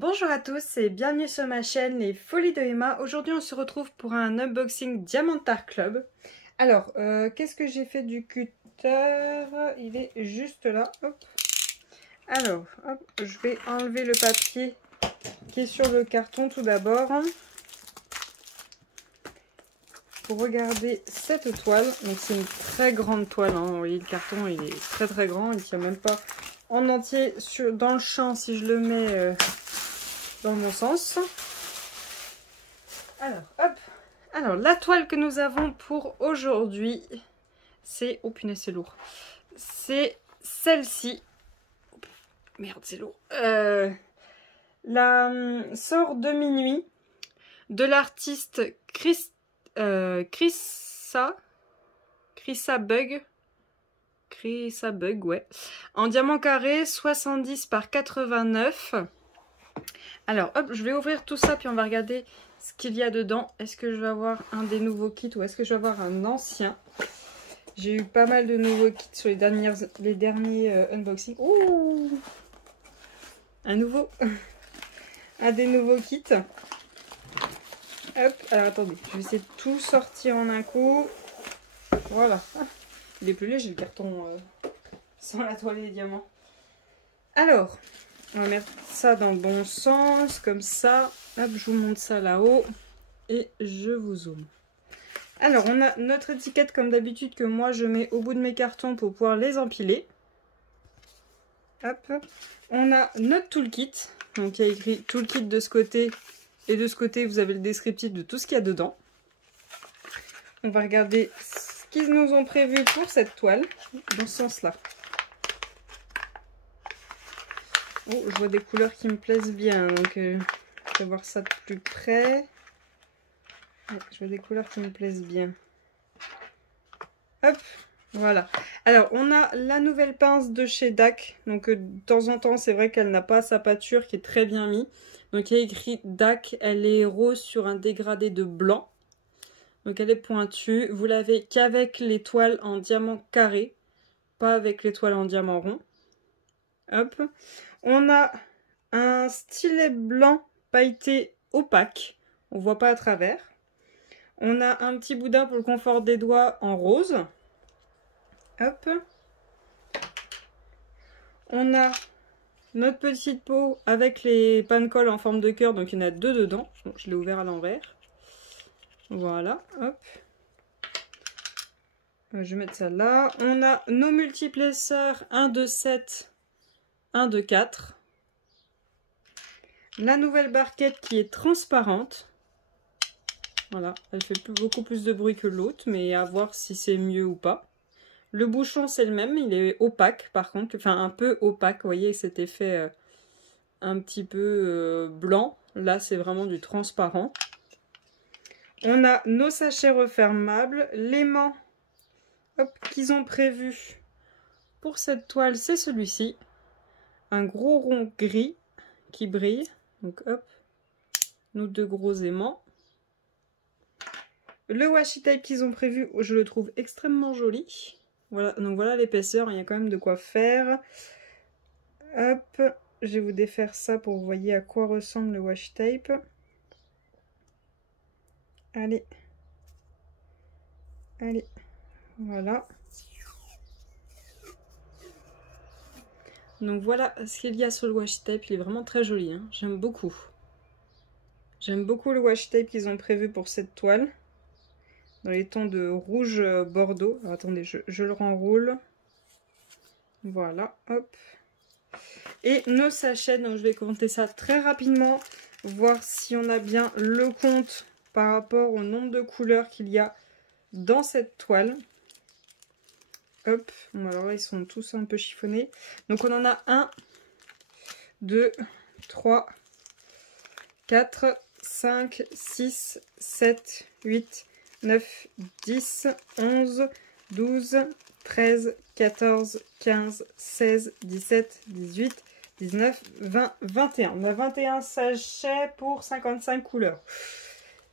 Bonjour à tous et bienvenue sur ma chaîne Les Folies de Emma. Aujourd'hui on se retrouve pour un unboxing Diamantart Club. Alors, qu'est-ce que j'ai fait du cutter? Il est juste là. Hop. Alors, hop, je vais enlever le papier qui est sur le carton tout d'abord. Pour regarder cette toile, donc c'est une très grande toile, hein. Vous voyez le carton il est très grand, il tient même pas en entier dans le champ si je le mets dans mon sens. Alors, hop. Alors, la toile que nous avons pour aujourd'hui, c'est... Oh punaise, c'est lourd. C'est celle-ci. Merde, c'est lourd. La Sort de minuit de l'artiste Chrissa Bug. Chrissa Bug, ouais. En diamant carré, 70 par 89. Alors, hop, je vais ouvrir tout ça, puis on va regarder ce qu'il y a dedans. Est-ce que je vais avoir un des nouveaux kits ou est-ce que je vais avoir un ancien? J'ai eu pas mal de nouveaux kits sur les derniers unboxings. Ouh, un des nouveaux kits. Hop, alors attendez, je vais essayer de tout sortir en un coup. Voilà. Ah, il est plus léger le carton sans la toile et les diamants. Alors, on va mettre ça dans le bon sens, comme ça. Hop, je vous montre ça là-haut et je vous zoome. Alors, on a notre étiquette comme d'habitude que moi je mets au bout de mes cartons pour pouvoir les empiler. Hop. On a notre toolkit. Donc, il y a écrit toolkit de ce côté et de ce côté, vous avez le descriptif de tout ce qu'il y a dedans. On va regarder ce qu'ils nous ont prévu pour cette toile, dans ce sens-là. Oh, je vois des couleurs qui me plaisent bien, donc je vais voir ça de plus près. Ouais, je vois des couleurs qui me plaisent bien. Hop, voilà. Alors, on a la nouvelle pince de chez DAC. Donc, de temps en temps, c'est vrai qu'elle n'a pas sa pâture qui est très bien mise. Donc, il y a écrit DAC. Elle est rose sur un dégradé de blanc. Donc, elle est pointue. Vous l'avez qu'avec les toiles en diamant carré, pas avec les toiles en diamant rond. Hop. On a un stylet blanc pailleté opaque. On ne voit pas à travers. On a un petit boudin pour le confort des doigts en rose. Hop. On a notre petite peau avec les panne-colle en forme de cœur. Donc il y en a deux dedans. Bon, je l'ai ouvert à l'envers. Voilà. Hop. Je vais mettre ça là. On a nos multiplesseurs 1 de 7, 1 de 4. La nouvelle barquette qui est transparente. Voilà, elle fait beaucoup plus de bruit que l'autre, mais à voir si c'est mieux ou pas. Le bouchon, c'est le même, il est opaque par contre, enfin un peu opaque, vous voyez cet effet un petit peu blanc. Là, c'est vraiment du transparent. On a nos sachets refermables, l'aimant qu'ils ont prévu pour cette toile, c'est celui-ci. Un gros rond gris qui brille. Donc hop, nos deux gros aimants. Le washi tape qu'ils ont prévu, je le trouve extrêmement joli. Voilà, donc voilà l'épaisseur, il y a quand même de quoi faire. Hop, je vais vous défaire ça pour que vous voyez à quoi ressemble le washi tape. Allez. Allez, voilà. Donc voilà ce qu'il y a sur le washi tape, il est vraiment très joli, hein. J'aime beaucoup. J'aime beaucoup le washi tape qu'ils ont prévu pour cette toile. Dans les tons de rouge bordeaux. Alors, attendez, je le renroule. Voilà, hop. Et nos sachets, donc je vais compter ça très rapidement. Voir si on a bien le compte par rapport au nombre de couleurs qu'il y a dans cette toile. Hop, bon, alors là ils sont tous un peu chiffonnés. Donc on en a 1, 2, 3, 4, 5, 6, 7, 8, 9, 10, 11, 12, 13, 14, 15, 16, 17, 18, 19, 20, 21. On a 21 sachets pour 55 couleurs.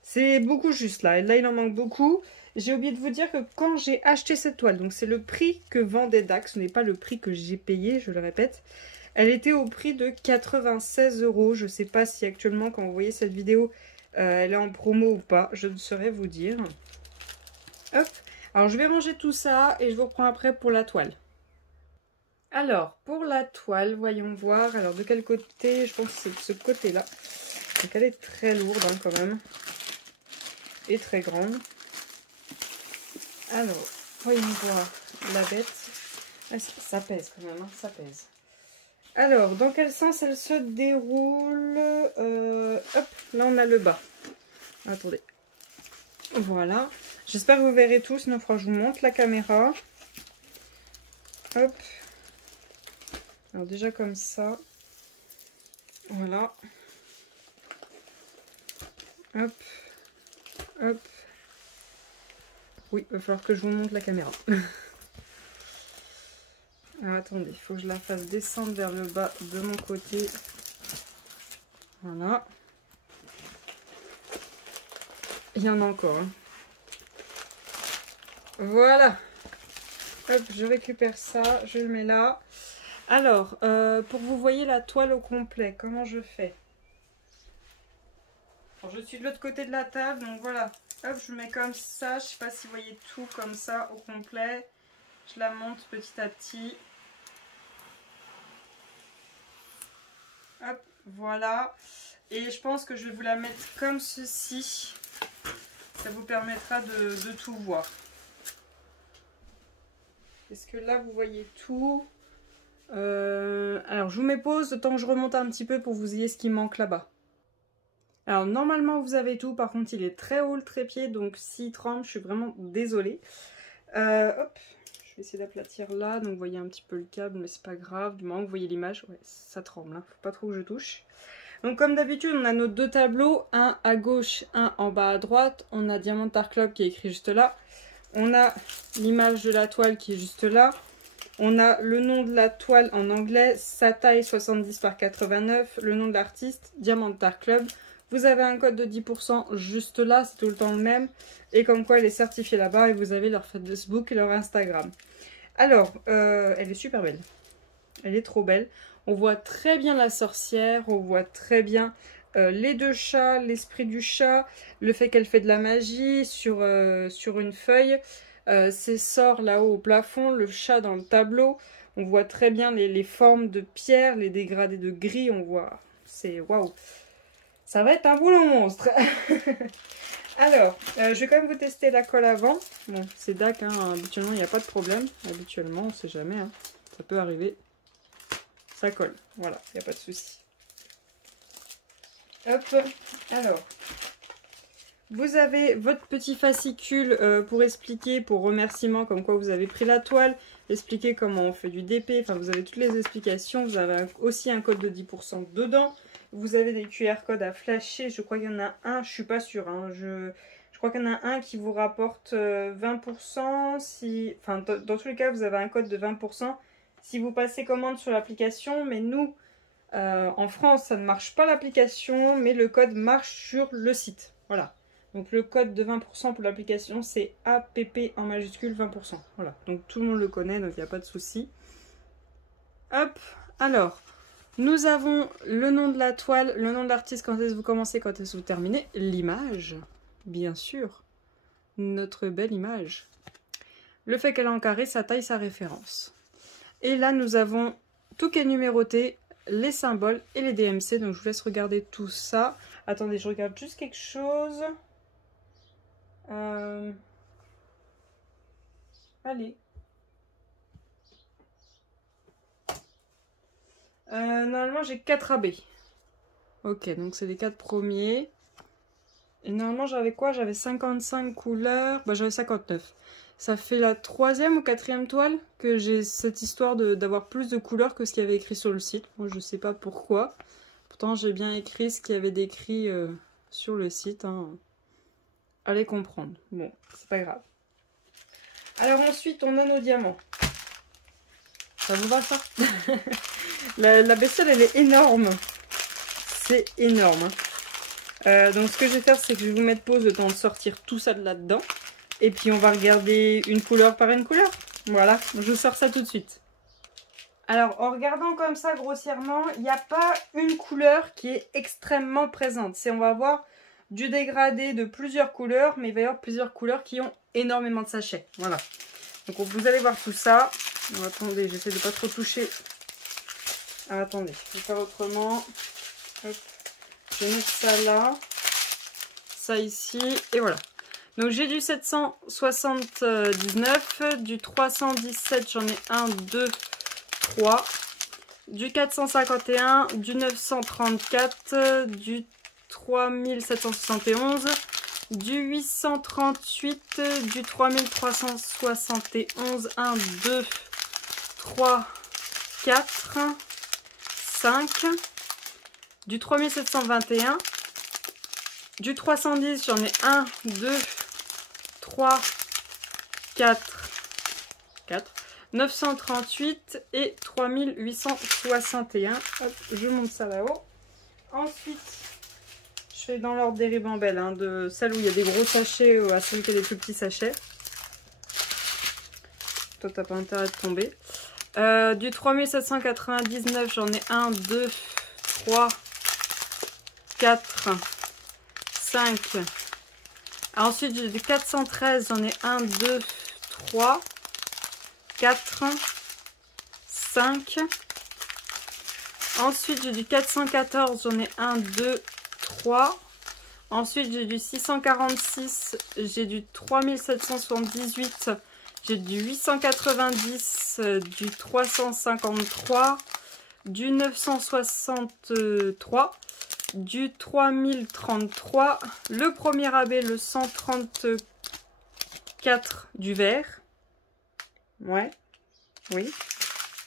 C'est beaucoup juste là. Et là, il en manque beaucoup. J'ai oublié de vous dire que quand j'ai acheté cette toile, donc c'est le prix que vendait DAC, ce n'est pas le prix que j'ai payé, je le répète. Elle était au prix de 96 €. Je ne sais pas si actuellement, quand vous voyez cette vidéo, elle est en promo ou pas. Je ne saurais vous dire. Hop. Alors, je vais ranger tout ça et je vous reprends après pour la toile. Alors, pour la toile, voyons voir. Alors, de quel côté? Je pense que c'est de ce côté-là. Donc, elle est très lourde hein, quand même. Et très grande. Alors, voyons voir la bête. Ah, ça pèse quand même, hein, ça pèse. Alors, dans quel sens elle se déroule? Hop, là on a le bas. Attendez. Voilà. J'espère que vous verrez tout, sinon il faudra que je vous montre la caméra. Hop. Alors déjà comme ça. Voilà. Hop. Hop. Oui, il va falloir que je vous montre la caméra. Alors, attendez, il faut que je la fasse descendre vers le bas de mon côté. Voilà. Il y en a encore. Hein. Voilà. Hop, je récupère ça, je le mets là. Alors, pour que vous voyez la toile au complet, comment je fais? Alors, je suis de l'autre côté de la table, donc voilà. Hop, je mets comme ça. Je ne sais pas si vous voyez tout comme ça au complet. Je la monte petit à petit. Hop, voilà. Et je pense que je vais vous la mettre comme ceci. Ça vous permettra de tout voir. Est-ce que là, vous voyez tout? Alors, je vous mets pause, le temps que je remonte un petit peu pour que vous ayez ce qui manque là-bas. Alors, normalement, vous avez tout. Par contre, il est très haut le trépied. Donc, s'il tremble, je suis vraiment désolée. Hop, je vais essayer d'aplatir là. Donc, vous voyez un petit peu le câble, mais c'est pas grave. Du moment que vous voyez l'image, ouais, ça tremble. Hein. Faut pas trop que je touche. Donc, comme d'habitude, on a nos deux tableaux. Un à gauche, un en bas à droite. On a Diamond Art Club qui est écrit juste là. On a l'image de la toile qui est juste là. On a le nom de la toile en anglais, sa taille 70 par 89. Le nom de l'artiste, Diamond Art Club. Vous avez un code de 10% juste là, c'est tout le temps le même. Et comme quoi elle est certifiée là-bas et vous avez leur Facebook et leur Instagram. Alors, elle est super belle. Elle est trop belle. On voit très bien la sorcière, on voit très bien les deux chats, l'esprit du chat, le fait qu'elle fait de la magie sur une feuille, ses sorts là-haut au plafond, le chat dans le tableau. On voit très bien les formes de pierre, les dégradés de gris, on voit. C'est waouh! Ça va être un boulot monstre. Alors, je vais quand même vous tester la colle avant. Bon, c'est DAC, hein, habituellement, il n'y a pas de problème. Habituellement, on ne sait jamais. Hein. Ça peut arriver. Ça colle. Voilà, il n'y a pas de souci. Hop. Alors, vous avez votre petit fascicule pour expliquer, pour remerciement, comme quoi vous avez pris la toile. Expliquer comment on fait du DP. Enfin, vous avez toutes les explications. Vous avez aussi un code de 10% dedans. Vous avez des QR codes à flasher. Je crois qu'il y en a un, je suis pas sûre. Hein, je crois qu'il y en a un qui vous rapporte 20%. Enfin, dans tous les cas, vous avez un code de 20% si vous passez commande sur l'application. Mais nous, en France, ça ne marche pas l'application, mais le code marche sur le site. Voilà. Donc le code de 20% pour l'application, c'est APP en majuscule 20%. Voilà. Donc tout le monde le connaît, donc il n'y a pas de souci. Hop. Alors. Nous avons le nom de la toile, le nom de l'artiste, quand est-ce que vous commencez, quand est-ce que vous terminez, l'image, bien sûr, notre belle image. Le fait qu'elle est en carré, sa taille, sa référence. Et là, nous avons tout qui est numéroté, les symboles et les DMC, donc je vous laisse regarder tout ça. Attendez, je regarde juste quelque chose. Allez. Normalement j'ai 4 AB. Ok, donc c'est les 4 premiers. Et normalement j'avais quoi? J'avais 55 couleurs. Bah j'avais 59. Ça fait la 3e ou 4e toile que j'ai cette histoire d'avoir plus de couleurs que ce qu'il y avait écrit sur le site. Moi je sais pas pourquoi. Pourtant j'ai bien écrit ce qu'il y avait décrit sur le site. Hein. Allez comprendre. Bon, c'est pas grave. Alors ensuite on a nos diamants. Ça vous va ça? La bestiole elle est énorme. C'est énorme. Donc ce que je vais faire c'est que je vais vous mettre pause le temps de sortir tout ça de là-dedans. Et puis on va regarder une couleur par une couleur. Voilà, je vous sors ça tout de suite. Alors, en regardant comme ça grossièrement, il n'y a pas une couleur qui est extrêmement présente. On va avoir du dégradé de plusieurs couleurs, mais il va y avoir plusieurs couleurs qui ont énormément de sachets. Voilà. Donc, vous allez voir tout ça. Bon, attendez, j'essaie de pas trop toucher. Ah, attendez, je vais faire autrement. Hop. Je vais mettre ça là. Ça ici. Et voilà. Donc, j'ai du 779, du 317, j'en ai 1, 2, 3, du 451, du 934, du 3771, du 838, du 3371, 1, 2, 3, 4, 5, du 3721, du 310, j'en ai 1, 2, 3, 4, 938 et 3861. Hop, je monte ça là-haut. Ensuite, je fais dans l'ordre des ribambelles, hein, de celle où il y a des gros sachets à celle qui a des plus petits sachets. Toi, t'as pas intérêt de tomber. Du 3799, j'en ai 1, 2, 3, 4, 5. Ensuite, j'ai du 413, j'en ai 1, 2, 3, 4, 5. Ensuite, j'ai du 414, j'en ai 1, 2, 3. Ensuite, j'ai du 646, j'ai du 3778, j'ai du 890, du 353, du 963, du 3033, le premier AB, le 134 du vert. Ouais, oui,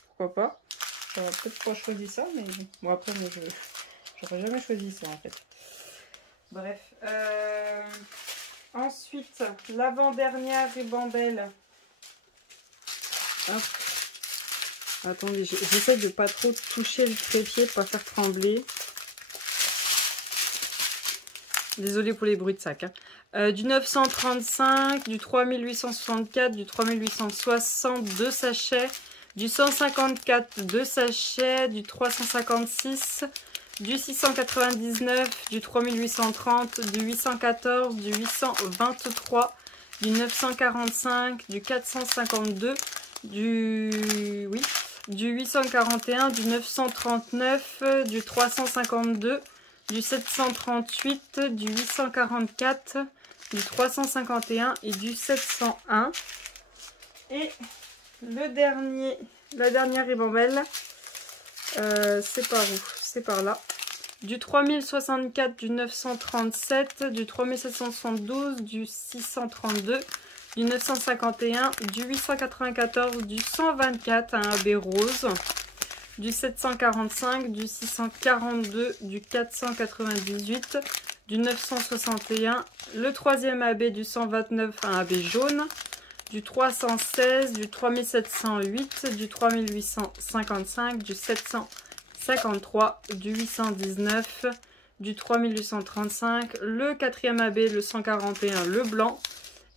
pourquoi pas. J'aurais peut-être pas choisi ça, mais bon, après, moi, j'aurais jamais choisi ça en fait. Bref. Ensuite, l'avant-dernière ribambelle. Hop. Attendez, j'essaie de pas trop toucher le trépied pour pas faire trembler. Désolée pour les bruits de sac. Hein. Du 935, du 3864, du 3860, 2 sachets, du 154, 2 sachets, du 356, du 699, du 3830, du 814, du 823, du 945, du 452, du 841, du 939, du 352, du 738, du 844, du 351 et du 701. Et la dernière ribambelle, c'est par où? C'est par là. Du 3064, du 937, du 3772, du 632, du 951, du 894, du 124 à un AB rose, du 745, du 642, du 498, du 961, le troisième AB du 129 à un AB jaune, du 316, du 3708, du 3855, du 753, du 819, du 3835, le quatrième AB, le 141, le blanc,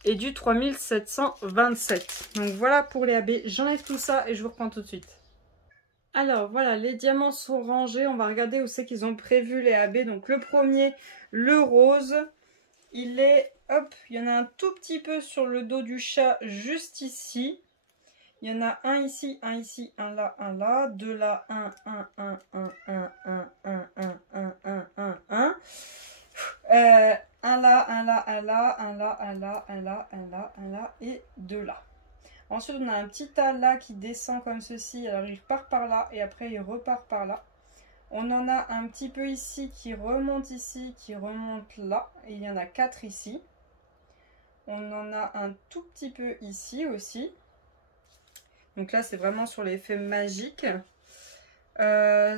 et du 3727. Donc voilà pour les AB, j'enlève tout ça et je vous reprends tout de suite. Alors voilà, les diamants sont rangés, on va regarder où c'est qu'ils ont prévu les AB. Donc le premier, le rose, il est, hop, il y en a un tout petit peu sur le dos du chat, juste ici. Il y en a un ici, un là, deux là, un là, et deux là. Ensuite, on a un petit tas là qui descend comme ceci. Alors, il part par là et après, il repart par là. On en a un petit peu ici, qui remonte là. Et il y en a 4 ici. On en a un tout petit peu ici aussi. Donc là, c'est vraiment sur l'effet magique.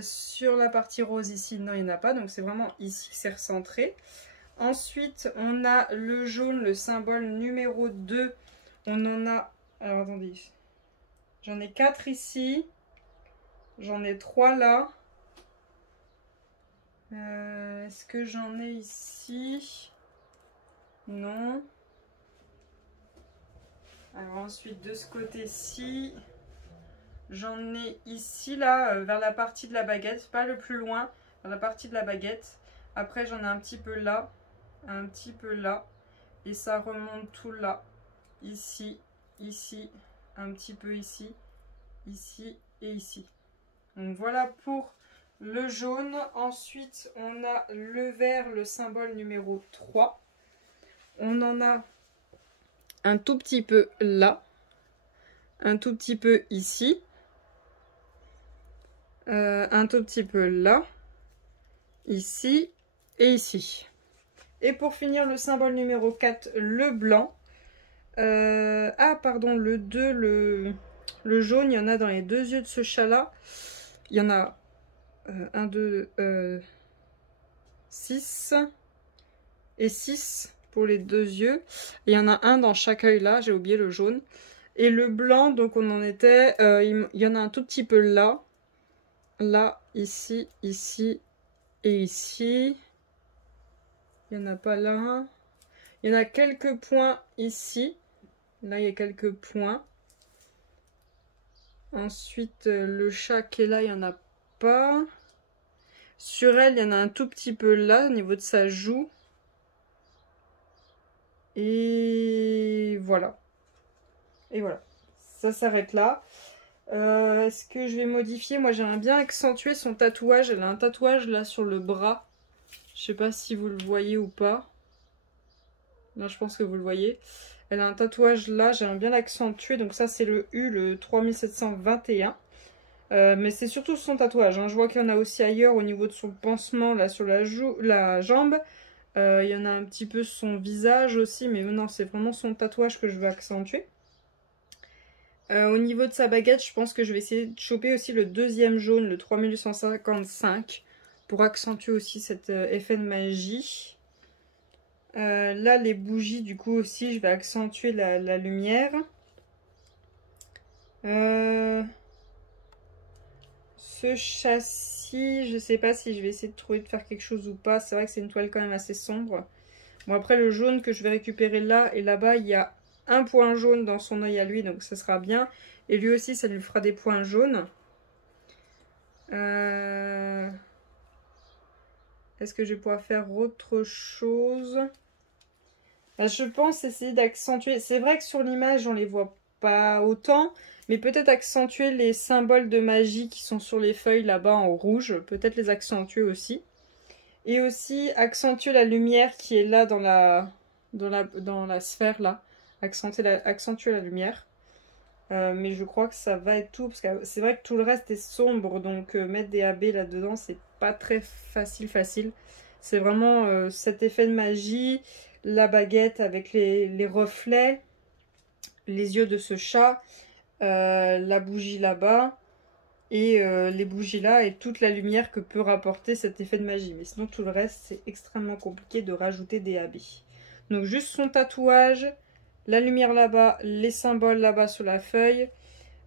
Sur la partie rose ici, non, il n'y en a pas. Donc c'est vraiment ici que c'est recentré. Ensuite, on a le jaune, le symbole numéro 2. On en a... Alors attendez. J'en ai 4 ici. J'en ai 3 là. Est-ce que j'en ai ici? Non. Alors ensuite, de ce côté-ci, J'en ai ici, là, vers la partie de la baguette. Pas le plus loin, vers la partie de la baguette. Après, j'en ai un petit peu là. Un petit peu là. Et ça remonte tout là. Ici, ici, un petit peu ici, ici et ici. Donc voilà pour le jaune. Ensuite, on a le vert, le symbole numéro 3. On en a un tout petit peu là. Un tout petit peu ici. Un tout petit peu là. Ici et ici. Et pour finir, le symbole numéro 4, le blanc. Ah, pardon, le 2, le jaune, il y en a dans les deux yeux de ce chat-là. Il y en a 1, 2, 6 et 6 pour les deux yeux. Et il y en a un dans chaque œil là, j'ai oublié le jaune. Et le blanc, donc on en était, il y en a un tout petit peu là. Là, ici, ici et ici. Il n'y en a pas là. Il y en a quelques points ici. Là, il y a quelques points. Ensuite, le chat qui est là, il n'y en a pas. Sur elle, il y en a un tout petit peu là, au niveau de sa joue. Et voilà. Et voilà. Ça s'arrête là. Est-ce que je vais modifier? Moi, j'aimerais bien accentuer son tatouage. Elle a un tatouage là sur le bras. Je sais pas si vous le voyez ou pas. Là, je pense que vous le voyez. Elle a un tatouage là, j'aimerais bien l'accentuer. Donc ça, c'est le U, le 3721. Mais c'est surtout son tatouage. Hein. Je vois qu'il y en a aussi ailleurs au niveau de son pansement, là, sur la jambe. Il y en a un petit peu son visage aussi. Mais non, c'est vraiment son tatouage que je veux accentuer. Au niveau de sa baguette, je pense que je vais essayer de choper aussi le deuxième jaune, le 3855. Pour accentuer aussi cet effet de magie. Là, les bougies, du coup, aussi, je vais accentuer la lumière. Ce châssis, je sais pas si je vais essayer de trouver de faire quelque chose ou pas. C'est vrai que c'est une toile quand même assez sombre. Bon, après, le jaune que je vais récupérer là et là-bas, il y a un point jaune dans son œil à lui, donc ça sera bien. Et lui aussi, ça lui fera des points jaunes. Est-ce que je vais pouvoir faire autre chose ? Je pense essayer d'accentuer. C'est vrai que sur l'image, on les voit pas autant. Mais peut-être accentuer les symboles de magie qui sont sur les feuilles là-bas en rouge. Peut-être les accentuer aussi. Et aussi accentuer la lumière qui est là dans la sphère là. Accentuer la lumière. Mais je crois que ça va être tout. Parce que c'est vrai que tout le reste est sombre. Donc mettre des AB là-dedans, c'est pas très facile. C'est vraiment cet effet de magie. La baguette avec les reflets. Les yeux de ce chat. La bougie là-bas. Et les bougies là. Et toute la lumière que peut rapporter cet effet de magie. Mais sinon tout le reste, c'est extrêmement compliqué de rajouter des habits. Donc juste son tatouage. La lumière là-bas, les symboles là-bas sur la feuille.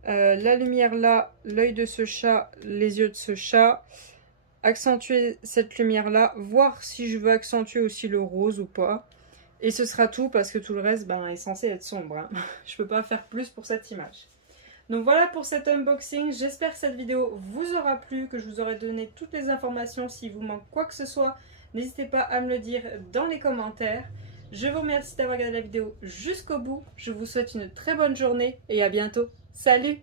La lumière là, l'œil de ce chat, les yeux de ce chat. Accentuer cette lumière là. Voir si je veux accentuer aussi le rose ou pas. Et ce sera tout parce que tout le reste est censé être sombre. Hein. Je peux pas faire plus pour cette image. Donc voilà pour cet unboxing. J'espère que cette vidéo vous aura plu, que je vous aurai donné toutes les informations. S'il vous manque quoi que ce soit, n'hésitez pas à me le dire dans les commentaires. Je vous remercie d'avoir regardé la vidéo jusqu'au bout. Je vous souhaite une très bonne journée et à bientôt. Salut!